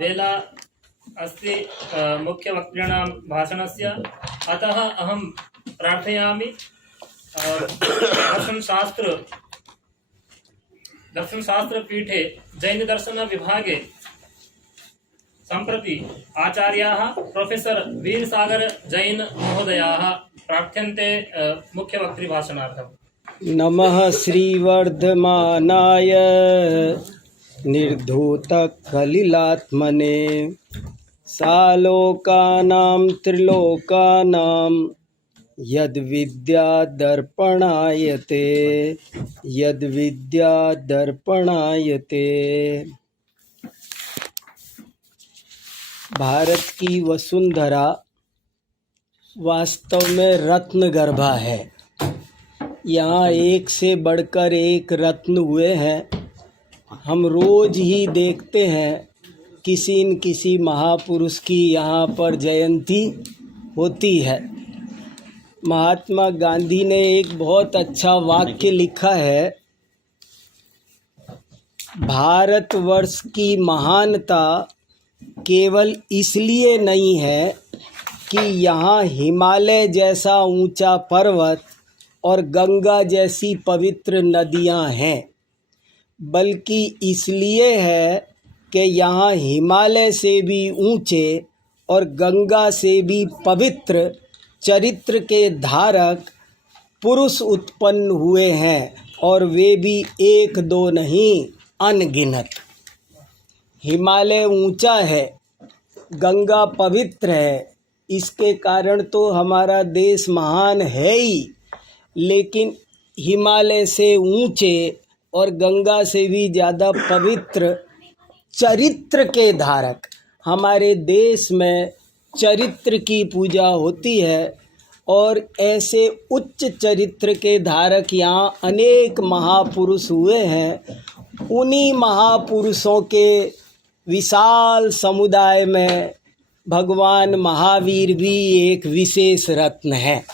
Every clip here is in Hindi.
वेला अस्ति मुख्यवक्तॄणां भाषणस्य। अतः अहं प्रार्थयामि दर्शनशास्त्रपीठे जैनदर्शनविभागे सम्प्रति आचार्याः प्रोफेसर् वीरसागर जैन महोदयाः प्रार्थ्यन्ते मुख्यवक्तृभाषणार्थम्। नमः श्रीवर्धमानाय निर्धूतकलिलात्मने सालोकानां त्रिलोकानां यद्विद्यादर्पणायते भारत की वसुंधरा वास्तव में रत्नगर्भा है। यहाँ एक से बढ़कर एक रत्न हुए हैं। हम रोज ही देखते हैं किसी न किसी महापुरुष की यहाँ पर जयंती होती है। महात्मा गांधी ने एक बहुत अच्छा वाक्य लिखा है, भारतवर्ष की महानता केवल इसलिए नहीं है कि यहाँ हिमालय जैसा ऊंचा पर्वत और गंगा जैसी पवित्र नदियाँ हैं, बल्कि इसलिए है कि यहाँ हिमालय से भी ऊंचे और गंगा से भी पवित्र चरित्र के धारक पुरुष उत्पन्न हुए हैं, और वे भी एक दो नहीं अनगिनत। हिमालय ऊंचा है, गंगा पवित्र है, इसके कारण तो हमारा देश महान है ही, लेकिन हिमालय से ऊंचे और गंगा से भी ज़्यादा पवित्र चरित्र के धारक, हमारे देश में चरित्र की पूजा होती है। और ऐसे उच्च चरित्र के धारक यहाँ अनेक महापुरुष हुए हैं। उन्हीं महापुरुषों के विशाल समुदाय में भगवान महावीर भी एक विशेष रत्न है।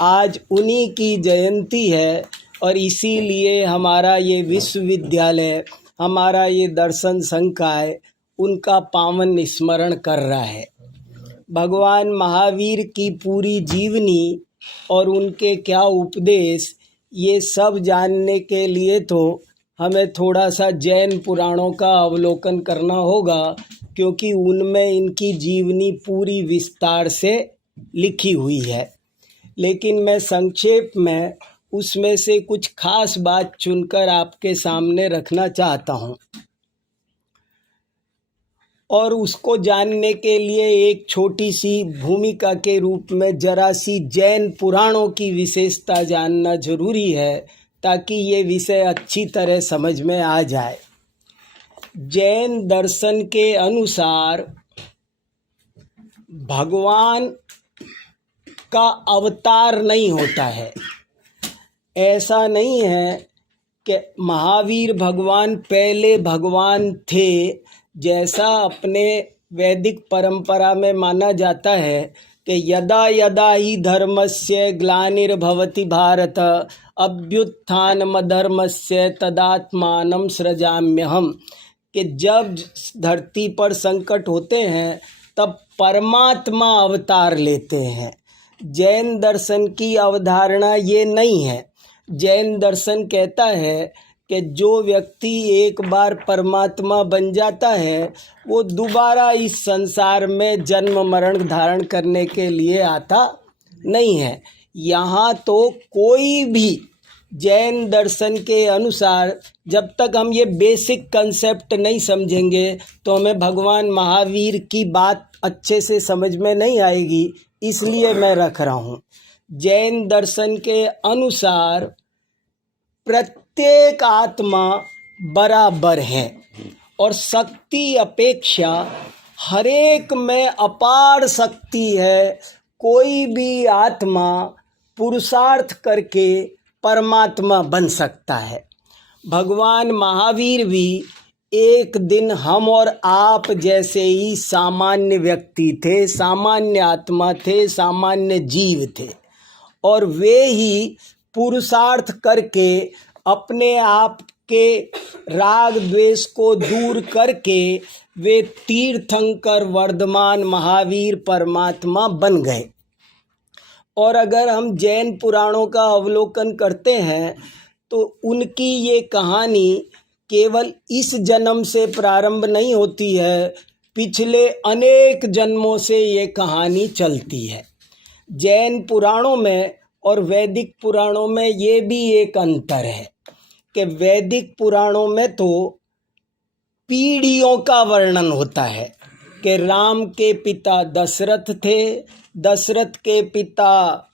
आज उन्हीं की जयंती है और इसीलिए हमारा ये विश्वविद्यालय, हमारा ये दर्शन संकाय उनका पावन स्मरण कर रहा है। भगवान महावीर की पूरी जीवनी और उनके क्या उपदेश, ये सब जानने के लिए तो हमें थोड़ा सा जैन पुराणों का अवलोकन करना होगा, क्योंकि उनमें इनकी जीवनी पूरी विस्तार से लिखी हुई है। लेकिन मैं संक्षेप में उसमें से कुछ खास बात चुनकर आपके सामने रखना चाहता हूँ, और उसको जानने के लिए एक छोटी सी भूमिका के रूप में जरा सी जैन पुराणों की विशेषता जानना जरूरी है, ताकि ये विषय अच्छी तरह समझ में आ जाए। जैन दर्शन के अनुसार भगवान का अवतार नहीं होता है। ऐसा नहीं है कि महावीर भगवान पहले भगवान थे, जैसा अपने वैदिक परंपरा में माना जाता है कि यदा यदा ही धर्मस्य ग्लानिर्भवति भारत अभ्युत्थानमधर्मस्य तदात्मानं सृजाम्यहम्, कि जब धरती पर संकट होते हैं तब परमात्मा अवतार लेते हैं। जैन दर्शन की अवधारणा ये नहीं है। जैन दर्शन कहता है कि जो व्यक्ति एक बार परमात्मा बन जाता है, वो दोबारा इस संसार में जन्म मरण धारण करने के लिए आता नहीं है। यहाँ तो कोई भी जैन दर्शन के अनुसार जब तक हम ये बेसिक कंसेप्ट नहीं समझेंगे तो हमें भगवान महावीर की बात अच्छे से समझ में नहीं आएगी। इसलिए मैं रख रहा हूँ। जैन दर्शन के अनुसार प्रत्येक आत्मा बराबर है और शक्ति अपेक्षा हरेक में अपार शक्ति है। कोई भी आत्मा पुरुषार्थ करके परमात्मा बन सकता है। भगवान महावीर भी एक दिन हम और आप जैसे ही सामान्य व्यक्ति थे, सामान्य आत्मा थे, सामान्य जीव थे, और वे ही पुरुषार्थ करके अपने आप के राग द्वेष को दूर करके वे तीर्थंकर वर्धमान महावीर परमात्मा बन गए। और अगर हम जैन पुराणों का अवलोकन करते हैं तो उनकी ये कहानी केवल इस जन्म से प्रारंभ नहीं होती है, पिछले अनेक जन्मों से ये कहानी चलती है। जैन पुराणों में और वैदिक पुराणों में ये भी एक अंतर है कि वैदिक पुराणों में तो पीढ़ियों का वर्णन होता है कि राम के पिता दशरथ थे, दशरथ के पिता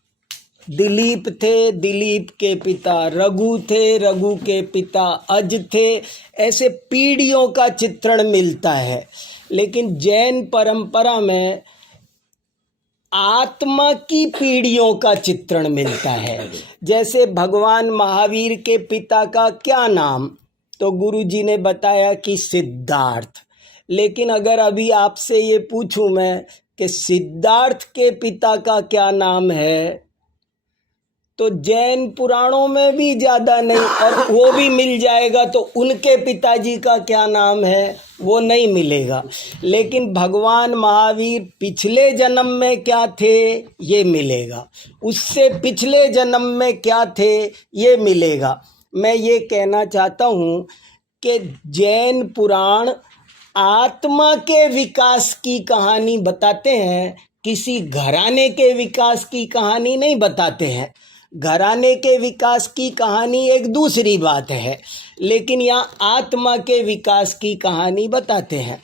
दिलीप थे, दिलीप के पिता रघु थे, रघु के पिता अज थे। ऐसे पीढ़ियों का चित्रण मिलता है। लेकिन जैन परंपरा में आत्मा की पीढ़ियों का चित्रण मिलता है। जैसे भगवान महावीर के पिता का क्या नाम, तो गुरुजी ने बताया कि सिद्धार्थ। लेकिन अगर अभी आपसे ये पूछूं मैं कि सिद्धार्थ के पिता का क्या नाम है, तो जैन पुराणों में भी ज़्यादा नहीं, और वो भी मिल जाएगा तो उनके पिताजी का क्या नाम है वो नहीं मिलेगा। लेकिन भगवान महावीर पिछले जन्म में क्या थे ये मिलेगा, उससे पिछले जन्म में क्या थे ये मिलेगा। मैं ये कहना चाहता हूँ कि जैन पुराण आत्मा के विकास की कहानी बताते हैं, किसी घराने के विकास की कहानी नहीं बताते हैं। घराने के विकास की कहानी एक दूसरी बात है, लेकिन यहाँ आत्मा के विकास की कहानी बताते हैं।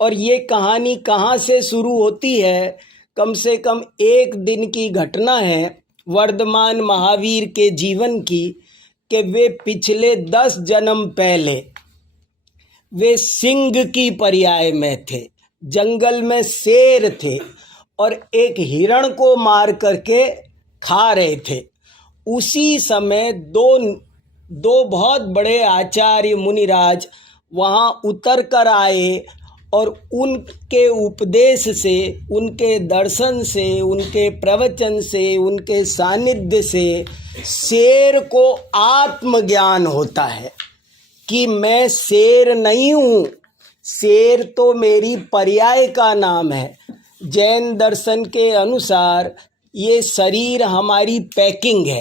और ये कहानी कहाँ से शुरू होती है, कम से कम एक दिन की घटना है वर्धमान महावीर के जीवन की, कि वे पिछले 10 जन्म पहले वे सिंह की पर्याय में थे, जंगल में शेर थे और एक हिरण को मार करके खा रहे थे। उसी समय दो बहुत बड़े आचार्य मुनिराज वहाँ उतर कर आए और उनके उपदेश से, उनके दर्शन से, उनके प्रवचन से, उनके सानिध्य से शेर को आत्मज्ञान होता है कि मैं शेर नहीं हूँ, शेर तो मेरी पर्याय का नाम है। जैन दर्शन के अनुसार ये शरीर हमारी पैकिंग है,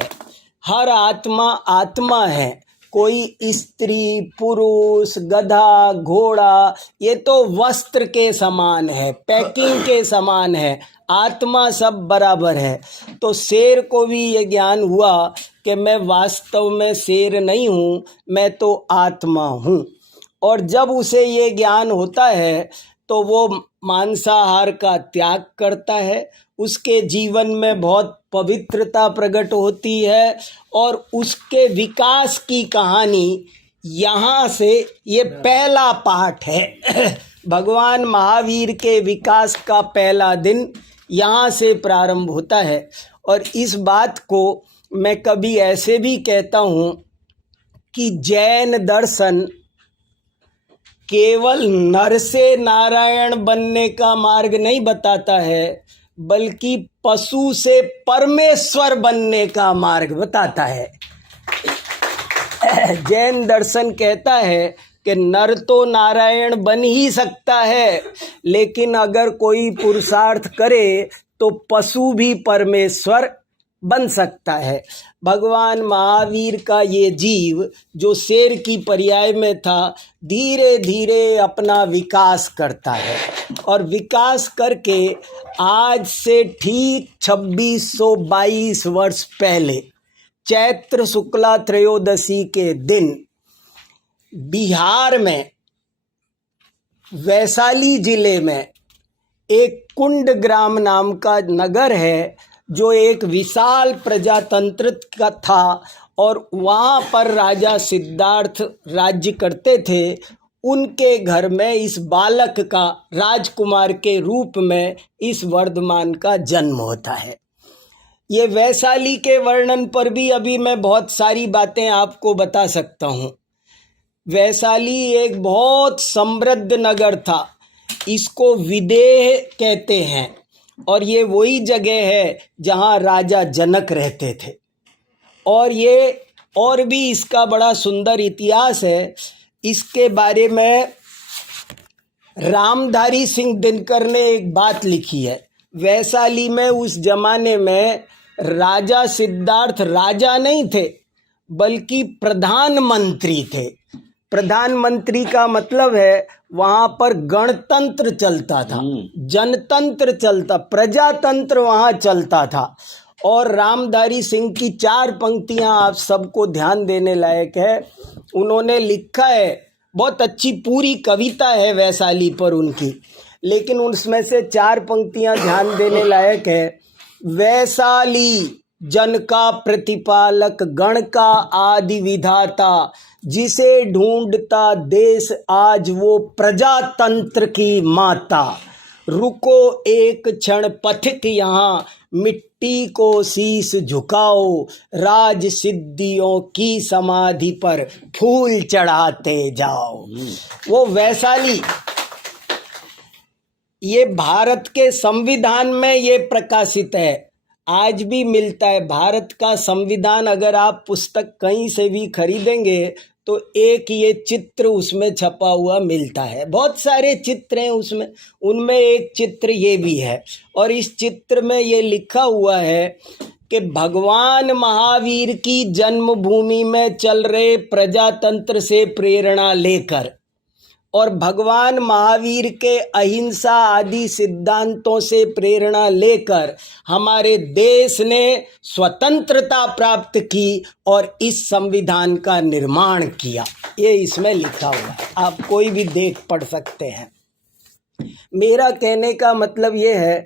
हर आत्मा आत्मा है, कोई स्त्री पुरुष गधा घोड़ा ये तो वस्त्र के समान है, पैकिंग के समान है, आत्मा सब बराबर है। तो शेर को भी ये ज्ञान हुआ कि मैं वास्तव में शेर नहीं हूँ, मैं तो आत्मा हूँ। और जब उसे ये ज्ञान होता है तो वो मांसाहार का त्याग करता है, उसके जीवन में बहुत पवित्रता प्रकट होती है और उसके विकास की कहानी यहाँ से ये पहला पाठ है। भगवान महावीर के विकास का पहला दिन यहाँ से प्रारंभ होता है। और इस बात को मैं कभी ऐसे भी कहता हूँ कि जैन दर्शन केवल नर से नारायण बनने का मार्ग नहीं बताता है, बल्कि पशु से परमेश्वर बनने का मार्ग बताता है। जैन दर्शन कहता है कि नर तो नारायण बन ही सकता है, लेकिन अगर कोई पुरुषार्थ करे तो पशु भी परमेश्वर बन सकता है। भगवान महावीर का ये जीव जो शेर की पर्याय में था, धीरे धीरे अपना विकास करता है और विकास करके आज से ठीक 2622 वर्ष पहले चैत्र शुक्ला त्रयोदशी के दिन बिहार में वैशाली जिले में एक कुंड ग्राम नाम का नगर है, जो एक विशाल प्रजातंत्र का था और वहाँ पर राजा सिद्धार्थ राज्य करते थे। उनके घर में इस बालक का राजकुमार के रूप में इस वर्धमान का जन्म होता है। ये वैशाली के वर्णन पर भी अभी मैं बहुत सारी बातें आपको बता सकता हूँ। वैशाली एक बहुत समृद्ध नगर था, इसको विदेह कहते हैं और ये वही जगह है जहाँ राजा जनक रहते थे। और ये और भी इसका बड़ा सुंदर इतिहास है। इसके बारे में रामधारी सिंह दिनकर ने एक बात लिखी है। वैशाली में उस जमाने में राजा सिद्धार्थ राजा नहीं थे बल्कि प्रधानमंत्री थे। प्रधानमंत्री का मतलब है वहाँ पर गणतंत्र चलता था, जनतंत्र चलता, प्रजातंत्र वहाँ चलता था। और रामधारी सिंह की 4 पंक्तियाँ आप सबको ध्यान देने लायक है। उन्होंने लिखा है, बहुत अच्छी पूरी कविता है वैशाली पर उनकी, लेकिन उसमें से 4 पंक्तियाँ ध्यान देने लायक है। वैशाली जन का प्रतिपालक, गण का आदि विधाता, जिसे ढूंढता देश आज वो प्रजातंत्र की माता। रुको एक क्षण पथिक यहाँ, मिट्टी को शीश झुकाओ, राज सिद्धियों की समाधि पर फूल चढ़ाते जाओ। वो वैशाली ये भारत के संविधान में ये प्रकाशित है, आज भी मिलता है। भारत का संविधान अगर आप पुस्तक कहीं से भी खरीदेंगे तो एक ये चित्र उसमें छपा हुआ मिलता है। बहुत सारे चित्र हैं उसमें, उनमें एक चित्र ये भी है। और इस चित्र में ये लिखा हुआ है कि भगवान महावीर की जन्मभूमि में चल रहे प्रजातंत्र से प्रेरणा लेकर और भगवान महावीर के अहिंसा आदि सिद्धांतों से प्रेरणा लेकर हमारे देश ने स्वतंत्रता प्राप्त की और इस संविधान का निर्माण किया। ये इसमें लिखा हुआ है, आप कोई भी देख पढ़ सकते हैं। मेरा कहने का मतलब ये है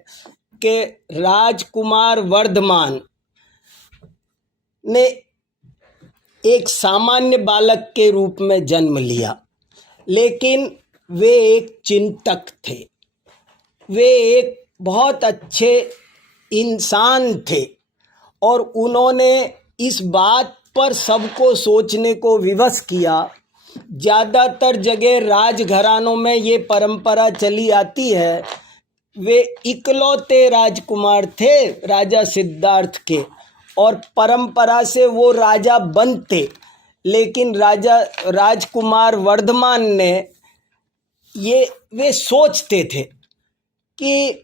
कि राजकुमार वर्धमान ने एक सामान्य बालक के रूप में जन्म लिया, लेकिन वे एक चिंतक थे, वे एक बहुत अच्छे इंसान थे और उन्होंने इस बात पर सबको सोचने को विवश किया। ज़्यादातर जगह राजघरानों में ये परंपरा चली आती है। वे इकलौते राजकुमार थे राजा सिद्धार्थ के और परंपरा से वो राजा बनते, लेकिन राजकुमार वर्धमान ने वे सोचते थे कि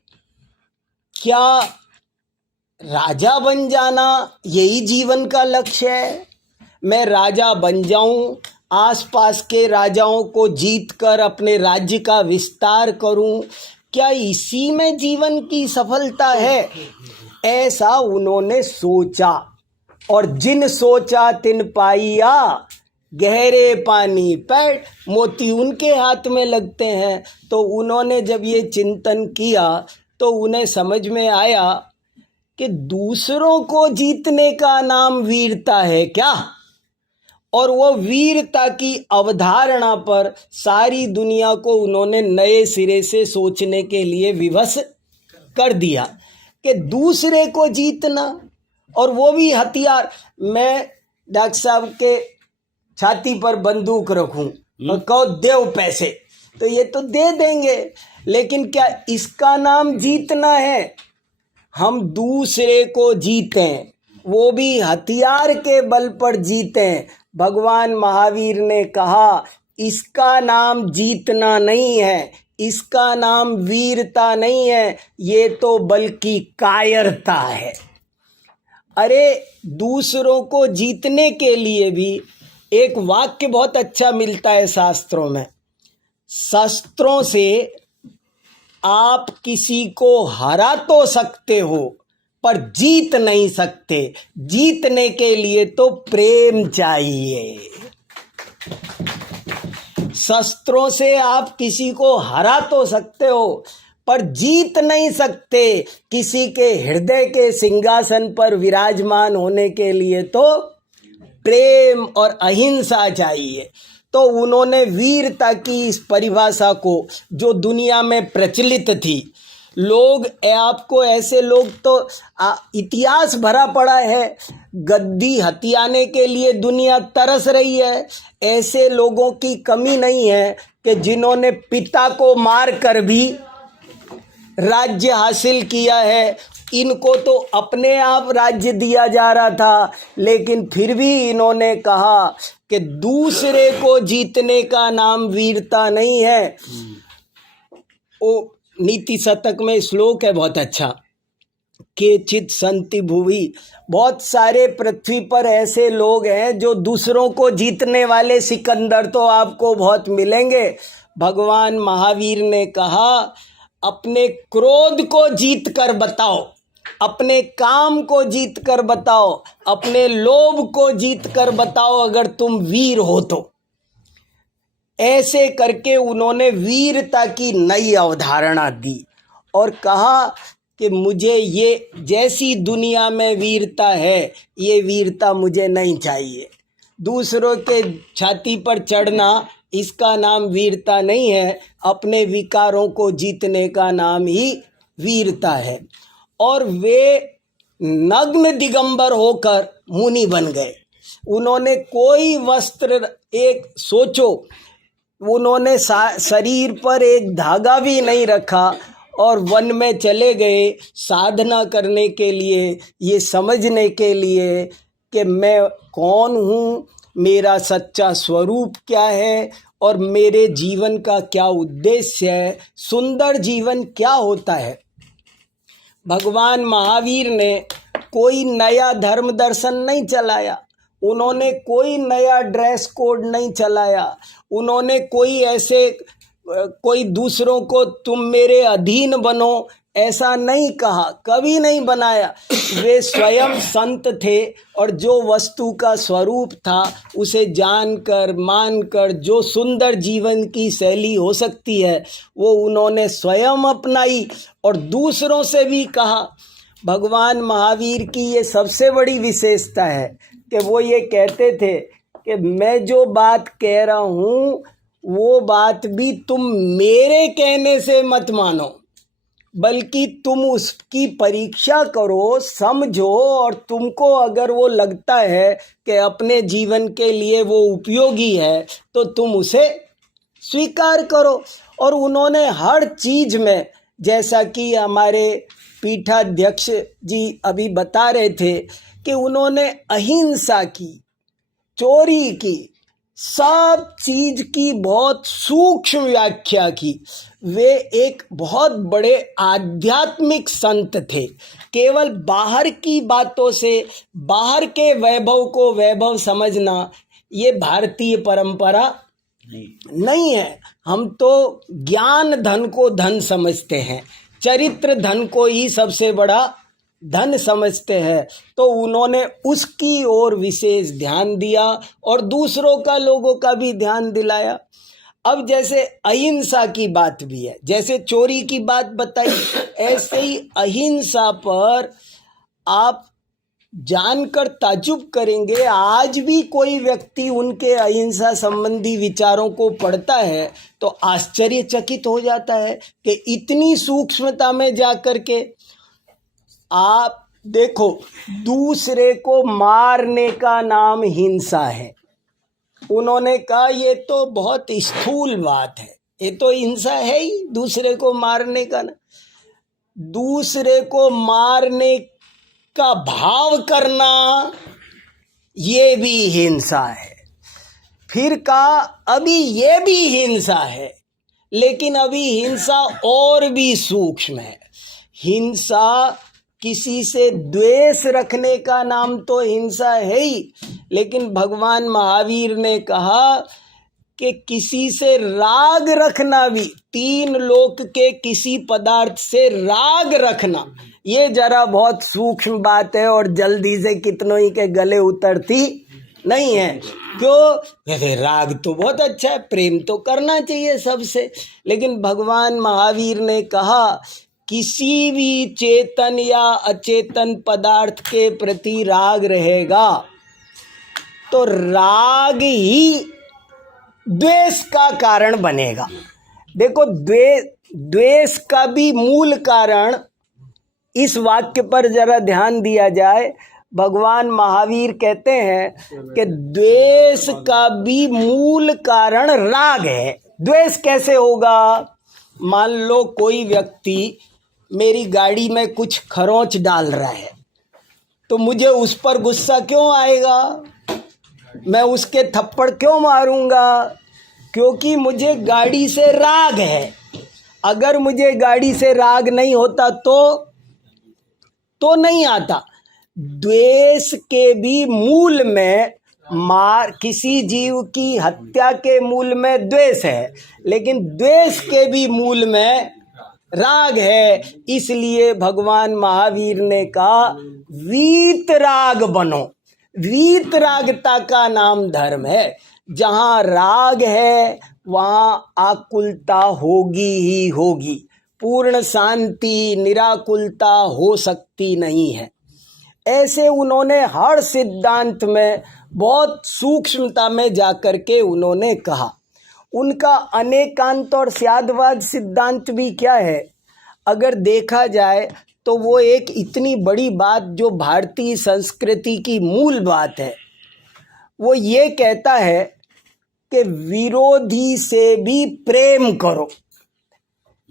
क्या राजा बन जाना यही जीवन का लक्ष्य है? मैं राजा बन जाऊं, आसपास के राजाओं को जीतकर अपने राज्य का विस्तार करूं, क्या इसी में जीवन की सफलता है? ऐसा उन्होंने सोचा और जिन सोचा तिन पाइया, गहरे पानी पैर मोती उनके हाथ में लगते हैं। तो उन्होंने जब ये चिंतन किया तो उन्हें समझ में आया कि दूसरों को जीतने का नाम वीरता है क्या? और वो वीरता की अवधारणा पर सारी दुनिया को उन्होंने नए सिरे से सोचने के लिए विवश कर दिया कि दूसरे को जीतना, और वो भी हथियार। मैं डॉक्टर साहब के छाती पर बंदूक रखूं और कहो देव पैसे, तो ये तो दे देंगे, लेकिन क्या इसका नाम जीतना है? हम दूसरे को जीतें, वो भी हथियार के बल पर जीतें। भगवान महावीर ने कहा इसका नाम जीतना नहीं है, इसका नाम वीरता नहीं है, ये तो बल्कि कायरता है। अरे दूसरों को जीतने के लिए भी एक वाक्य बहुत अच्छा मिलता है शास्त्रों में। शस्त्रों से आप किसी को हरा तो सकते हो पर जीत नहीं सकते। जीतने के लिए तो प्रेम चाहिए। शस्त्रों से आप किसी को हरा तो सकते हो पर जीत नहीं सकते। किसी के हृदय के सिंहासन पर विराजमान होने के लिए तो प्रेम और अहिंसा चाहिए। तो उन्होंने वीरता की इस परिभाषा को, जो दुनिया में प्रचलित थी, लोग आपको ऐसे लोग तो इतिहास भरा पड़ा है, गद्दी हथियाने के लिए दुनिया तरस रही है। ऐसे लोगों की कमी नहीं है कि जिन्होंने पिता को मार कर भी राज्य हासिल किया है इनको तो अपने आप राज्य दिया जा रहा था, लेकिन फिर भी इन्होंने कहा कि दूसरे को जीतने का नाम वीरता नहीं है। वो नीति शतक में श्लोक है बहुत अच्छा, केचित् सन्ति भुवि, बहुत सारे पृथ्वी पर ऐसे लोग हैं जो दूसरों को जीतने वाले सिकंदर तो आपको बहुत मिलेंगे। भगवान महावीर ने कहा अपने क्रोध को जीत कर बताओ, अपने काम को जीत कर बताओ, अपने लोभ को जीत कर बताओ अगर तुम वीर हो तो। ऐसे करके उन्होंने वीरता की नई अवधारणा दी और कहा कि मुझे ये जैसी दुनिया में वीरता है, ये वीरता मुझे नहीं चाहिए। दूसरों के छाती पर चढ़ना, इसका नाम वीरता नहीं है, अपने विकारों को जीतने का नाम ही वीरता है। और वे नग्न दिगंबर होकर मुनि बन गए। उन्होंने कोई वस्त्र, एक सोचो, उन्होंने शरीर पर एक धागा भी नहीं रखा और वन में चले गए साधना करने के लिए, ये समझने के लिए कि मैं कौन हूँ, मेरा सच्चा स्वरूप क्या है और मेरे जीवन का क्या उद्देश्य है, सुंदर जीवन क्या होता है। भगवान महावीर ने कोई नया धर्म दर्शन नहीं चलाया, उन्होंने कोई नया ड्रेस कोड नहीं चलाया, उन्होंने कोई दूसरों को तुम मेरे अधीन बनो ऐसा नहीं कहा, कभी नहीं बनाया। वे स्वयं संत थे और जो वस्तु का स्वरूप था उसे जानकर मानकर जो सुंदर जीवन की शैली हो सकती है वो उन्होंने स्वयं अपनाई और दूसरों से भी कहा। भगवान महावीर की ये सबसे बड़ी विशेषता है कि वो ये कहते थे कि मैं जो बात कह रहा हूँ वो बात भी तुम मेरे कहने से मत मानो, बल्कि तुम उसकी परीक्षा करो, समझो, और तुमको अगर वो लगता है कि अपने जीवन के लिए वो उपयोगी है तो तुम उसे स्वीकार करो। और उन्होंने हर चीज़ में, जैसा कि हमारे पीठाध्यक्ष जी अभी बता रहे थे कि उन्होंने अहिंसा की, चोरी की, सब चीज की बहुत सूक्ष्म व्याख्या की। वे एक बहुत बड़े आध्यात्मिक संत थे। केवल बाहर की बातों से बाहर के वैभव को वैभव समझना ये भारतीय परंपरा नहीं है। हम तो ज्ञान धन को धन समझते हैं, चरित्र धन को ही सबसे बड़ा धन समझते हैं। तो उन्होंने उसकी ओर विशेष ध्यान दिया और दूसरों का, लोगों का भी ध्यान दिलाया। अब जैसे अहिंसा की बात भी है, जैसे चोरी की बात बताई, ऐसे ही अहिंसा पर आप जानकर ताज्जुब करेंगे। आज भी कोई व्यक्ति उनके अहिंसा संबंधी विचारों को पढ़ता है तो आश्चर्यचकित हो जाता है कि इतनी सूक्ष्मता में जाकर के आप देखो, दूसरे को मारने का नाम हिंसा है। उन्होंने कहा ये तो बहुत स्थूल बात है, ये तो हिंसा है ही, दूसरे को मारने का ना, दूसरे को मारने का भाव करना ये भी हिंसा है। फिर कहा अभी ये भी हिंसा है, लेकिन अभी हिंसा और भी सूक्ष्म है। हिंसा किसी से द्वेष रखने का नाम तो हिंसा है ही, लेकिन भगवान महावीर ने कहा कि किसी से राग रखना भी, तीन लोक के किसी पदार्थ से राग रखना, ये जरा बहुत सूक्ष्म बात है और जल्दी से कितनों ही के गले उतरती नहीं है। क्यों? वैसे राग तो बहुत अच्छा है, प्रेम तो करना चाहिए सबसे, लेकिन भगवान महावीर ने कहा किसी भी चेतन या अचेतन पदार्थ के प्रति राग रहेगा तो राग ही द्वेष का कारण बनेगा। देखो, द्वेष का भी मूल कारण, इस वाक्य पर जरा ध्यान दिया जाए। भगवान महावीर कहते हैं कि द्वेष का भी मूल कारण राग है। द्वेष कैसे होगा? मान लो कोई व्यक्ति मेरी गाड़ी में कुछ खरोंच डाल रहा है, तो मुझे उस पर गुस्सा क्यों आएगा? मैं उसके थप्पड़ क्यों मारूंगा? क्योंकि मुझे गाड़ी से राग है। अगर मुझे गाड़ी से राग नहीं होता तो नहीं आता। द्वेष के भी मूल में किसी जीव की हत्या के मूल में द्वेष है, लेकिन द्वेष के भी मूल में राग है। इसलिए भगवान महावीर ने कहा वीतराग बनो। वीतरागता का नाम धर्म है। जहाँ राग है वहाँ आकुलता होगी ही होगी। पूर्ण शांति निराकुलता हो सकती नहीं है। ऐसे उन्होंने हर सिद्धांत में बहुत सूक्ष्मता में जाकर के उन्होंने कहा। उनका अनेकांत और स्यादवाद सिद्धांत भी क्या है, अगर देखा जाए तो वो एक इतनी बड़ी बात जो भारतीय संस्कृति की मूल बात है, वो ये कहता है कि विरोधी से भी प्रेम करो,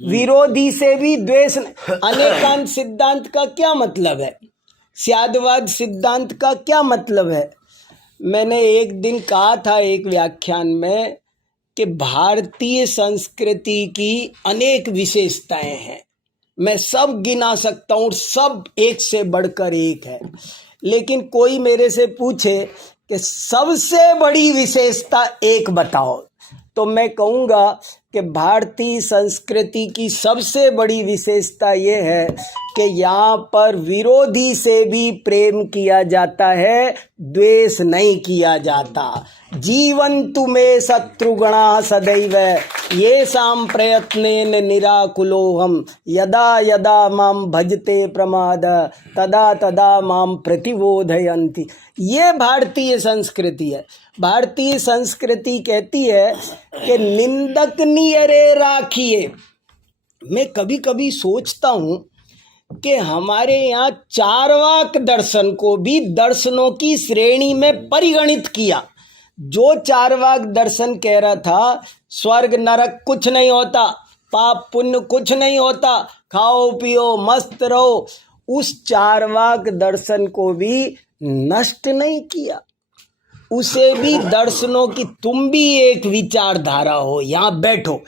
विरोधी से भी द्वेष। अनेकांत सिद्धांत का क्या मतलब है? स्यादवाद सिद्धांत का क्या मतलब है? मैंने एक दिन कहा था एक व्याख्यान में कि भारतीय संस्कृति की अनेक विशेषताएं हैं। मैं सब गिना सकता हूँ, सब एक से बढ़कर एक है। लेकिन कोई मेरे से पूछे कि सबसे बड़ी विशेषता एक बताओ, तो मैं कहूँगा कि भारतीय संस्कृति की सबसे बड़ी विशेषता ये है कि यहाँ पर विरोधी से भी प्रेम किया जाता है, द्वेष नहीं किया जाता। जीवन्तु मे शत्रुगणा सदैव येषां प्रयत्नेन निराकुलोऽहम् यदा यदा मां भजते प्रमाद तदा तदा मां प्रतिबोधयन्ति। ये भारतीय संस्कृति है। भारतीय संस्कृति कहती है कि निंदक नियरे राखिए। मैं कभी कभी सोचता हूँ कि हमारे यहाँ चार्वाक दर्शन को भी दर्शनों की श्रेणी में परिगणित किया। जो चार्वाक दर्शन कह रहा था स्वर्ग नरक कुछ नहीं होता, पाप पुण्य कुछ नहीं होता, खाओ पियो मस्त रहो, उस चार्वाक दर्शन को भी नष्ट नहीं किया। उसे भी दर्शनों की तुम भी एक विचारधारा हो, यहाँ बैठो,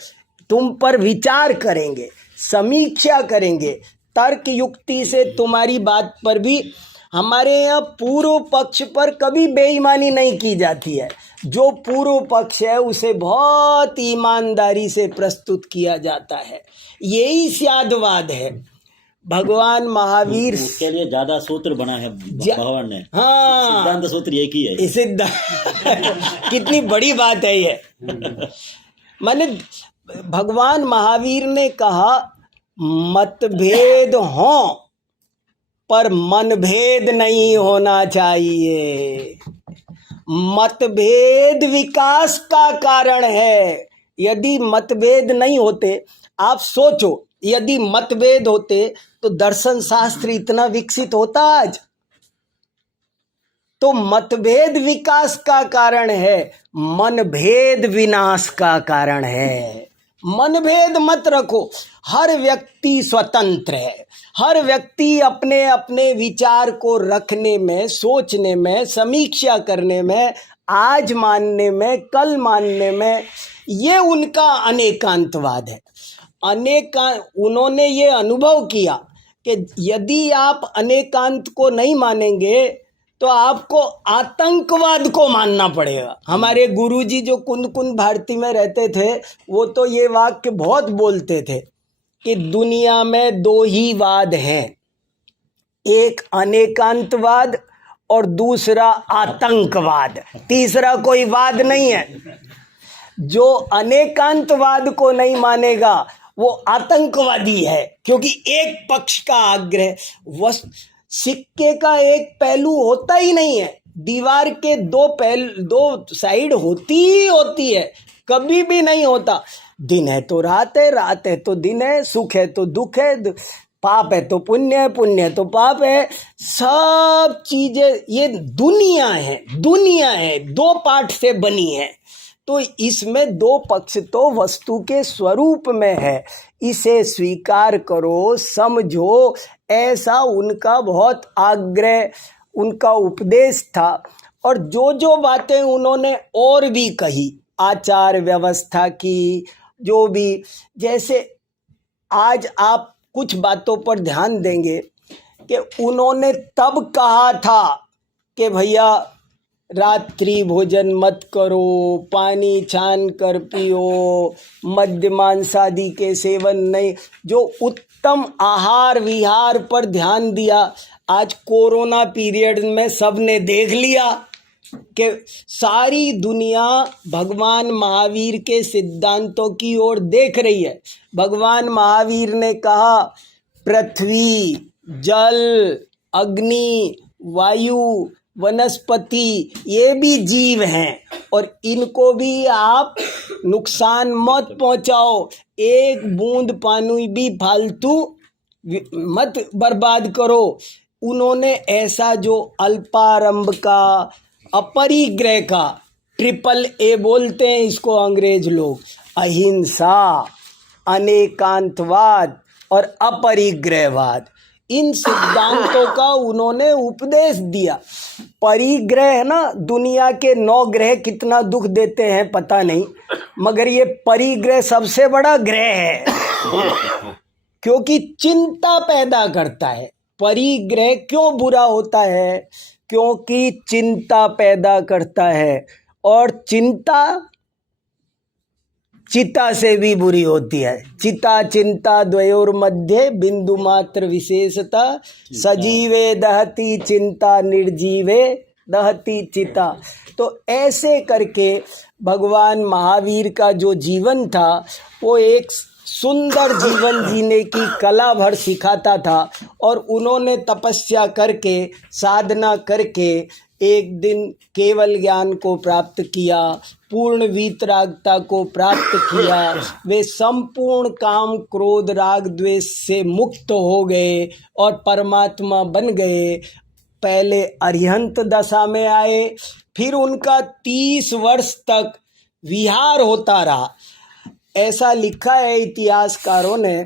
तुम पर विचार करेंगे, समीक्षा करेंगे, तर्क युक्ति से तुम्हारी बात पर भी। हमारे यहाँ पूर्व पक्ष पर कभी बेईमानी नहीं की जाती है। जो पूर्व पक्ष है उसे बहुत ईमानदारी से प्रस्तुत किया जाता है। यही स्यादवाद है। भगवान महावीर के लिए ज्यादा सूत्र बना है भगवान ने। हाँ, सिद्धांत सूत्र एक ही है। सिद्धांत कितनी बड़ी बात है ये। माने भगवान महावीर ने कहा मतभेद हो पर मनभेद नहीं होना चाहिए। मतभेद विकास का कारण है। यदि मतभेद नहीं होते, आप सोचो, यदि मतभेद होते तो दर्शन शास्त्र इतना विकसित होता आज? तो मतभेद विकास का कारण है, मनभेद विनाश का कारण है। मनभेद मत रखो। हर व्यक्ति स्वतंत्र है। हर व्यक्ति अपने अपने विचार को रखने में, सोचने में, समीक्षा करने में, आज मानने में, कल मानने में, ये उनका अनेकांतवाद है। उन्होंने ये अनुभव किया कि यदि आप अनेकांत को नहीं मानेंगे तो आपको आतंकवाद को मानना पड़ेगा। हमारे गुरुजी जो कुंद कुंद भारती में रहते थे, वो तो ये वाक्य बहुत बोलते थे कि दुनिया में दो ही वाद हैं, एक अनेकांतवाद और दूसरा आतंकवाद। तीसरा कोई वाद नहीं है। जो अनेकांतवाद को नहीं मानेगा वो आतंकवादी है, क्योंकि एक पक्ष का आग्रह, सिक्के का एक पहलू होता ही नहीं है। दीवार के दो साइड होती ही होती है, कभी भी नहीं होता। दिन है तो रात है, रात है तो दिन है, सुख है तो दुख है, पाप है तो पुण्य है, पुण्य है तो पाप है। सब चीजें ये दुनिया है, दो पार्ट से बनी है। तो इसमें दो पक्ष तो वस्तु के स्वरूप में है, इसे स्वीकार करो, समझो, ऐसा उनका बहुत आग्रह, उनका उपदेश था। और जो जो बातें उन्होंने और भी कही, आचार व्यवस्था की, जो भी, जैसे आज आप कुछ बातों पर ध्यान देंगे कि उन्होंने तब कहा था कि भैया रात्रि भोजन मत करो, पानी छान कर पियो, मद्य मांसादि के सेवन नहीं, जो उत्तम आहार विहार पर ध्यान दिया। आज कोरोना पीरियड में सबने देख लिया कि सारी दुनिया भगवान महावीर के सिद्धांतों की ओर देख रही है। भगवान महावीर ने कहा पृथ्वी, जल, अग्नि, वायु, वनस्पति, ये भी जीव हैं और इनको भी आप नुकसान मत पहुंचाओ, एक बूंद पानी भी फालतू मत बर्बाद करो। उन्होंने ऐसा जो अल्पारंभ का, अपरिग्रह का, ट्रिपल ए बोलते हैं इसको अंग्रेज लोग, अहिंसा, अनेकांतवाद और अपरिग्रहवाद, इन सिद्धांतों का उन्होंने उपदेश दिया। परिग्रह है ना, दुनिया के 9 ग्रह कितना दुख देते हैं पता नहीं, मगर ये परिग्रह सबसे बड़ा ग्रह है क्योंकि चिंता पैदा करता है। परिग्रह क्यों बुरा होता है? क्योंकि चिंता पैदा करता है, और चिंता चिता से भी बुरी होती है। चिता चिंता द्वयोर मध्य बिंदु मात्र विशेषता, सजीवे दहती चिंता, निर्जीवे दहती चिता। तो ऐसे करके भगवान महावीर का जो जीवन था वो एक सुंदर जीवन जीने की कला भर सिखाता था। और उन्होंने तपस्या करके, साधना करके एक दिन केवल ज्ञान को प्राप्त किया, पूर्ण वीतरागता को प्राप्त किया। वे संपूर्ण काम क्रोध राग द्वेष से मुक्त हो गए और परमात्मा बन गए। पहले अरिहंत दशा में आए, फिर उनका 30 वर्ष तक विहार होता रहा। ऐसा लिखा है इतिहासकारों ने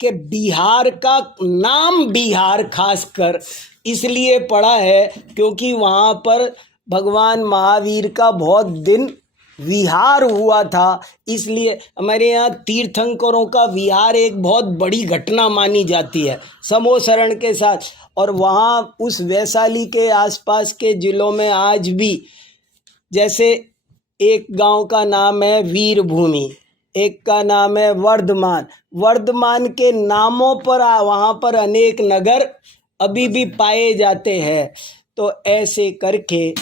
कि बिहार का नाम बिहार खासकर इसलिए पड़ा है क्योंकि वहाँ पर भगवान महावीर का बहुत दिन विहार हुआ था। इसलिए हमारे यहाँ तीर्थंकरों का विहार एक बहुत बड़ी घटना मानी जाती है समोसरण के साथ। और वहाँ उस वैशाली के आसपास के ज़िलों में आज भी, जैसे एक गांव का नाम है वीरभूमि, एक का नाम है वर्धमान। वर्धमान के नामों पर वहाँ पर अनेक नगर अभी भी पाए जाते हैं। तो ऐसे करके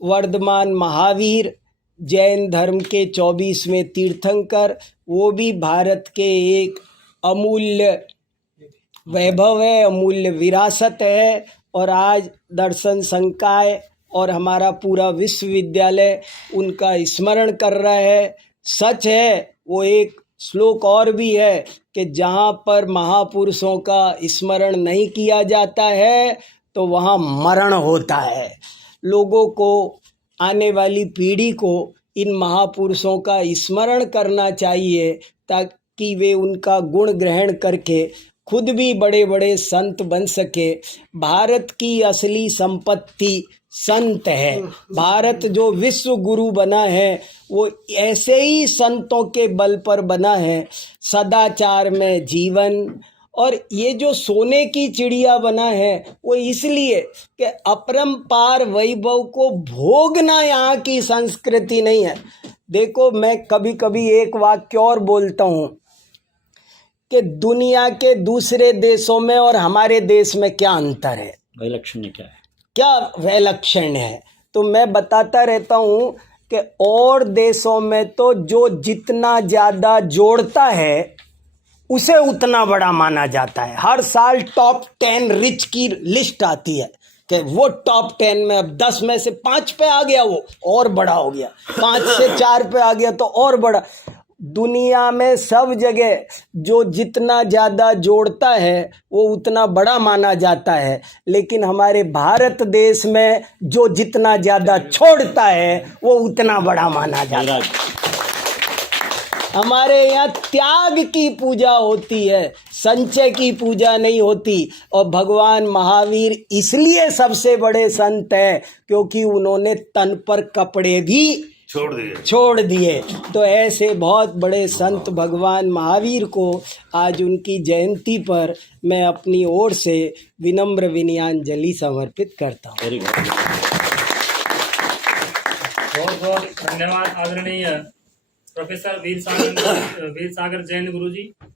वर्धमान महावीर जैन धर्म के 24वें तीर्थंकर, वो भी भारत के एक अमूल्य वैभव है, अमूल्य विरासत है। और आज दर्शन संकाय और हमारा पूरा विश्वविद्यालय उनका स्मरण कर रहा है। सच है, वो एक श्लोक और भी है कि जहाँ पर महापुरुषों का स्मरण नहीं किया जाता है तो वहाँ मरण होता है। लोगों को, आने वाली पीढ़ी को इन महापुरुषों का स्मरण करना चाहिए ताकि वे उनका गुण ग्रहण करके खुद भी बड़े बड़े संत बन सके। भारत की असली संपत्ति संत है। भारत जो विश्व गुरु बना है वो ऐसे ही संतों के बल पर बना है। सदाचार में जीवन, और ये जो सोने की चिड़िया बना है वो इसलिए कि अपरंपार वैभव को भोगना यहाँ की संस्कृति नहीं है। देखो, मैं कभी कभी एक वाक्य और बोलता हूँ कि दुनिया के दूसरे देशों में और हमारे देश में क्या अंतर है, वैलक्षण्य क्या है, क्या वैलक्षण्य है। तो मैं बताता रहता हूँ कि और देशों में तो जो जितना ज़्यादा जोड़ता है उसे उतना बड़ा माना जाता है। हर साल टॉप 10 रिच की लिस्ट आती है कि वो टॉप 10 में अब 10 में से 5 पे आ गया, वो और बड़ा हो गया, 5 से 4 पे आ गया तो और बड़ा। दुनिया में सब जगह जो जितना ज़्यादा जोड़ता है वो उतना बड़ा माना जाता है, लेकिन हमारे भारत देश में जो जितना ज़्यादा छोड़ता है वो उतना बड़ा माना जाता है। हमारे यहाँ त्याग की पूजा होती है, संचय की पूजा नहीं होती। और भगवान महावीर इसलिए सबसे बड़े संत हैं क्योंकि उन्होंने तन पर कपड़े भी छोड़ दिए। तो ऐसे बहुत बड़े संत भगवान महावीर को आज उनकी जयंती पर मैं अपनी ओर से विनम्र विनयाञ्जलि समर्पित करता हूँ। Very good. बहुत बहुत धन्यवाद आदरणीय प्रोफेसर वीर सागर जैन गुरु जी।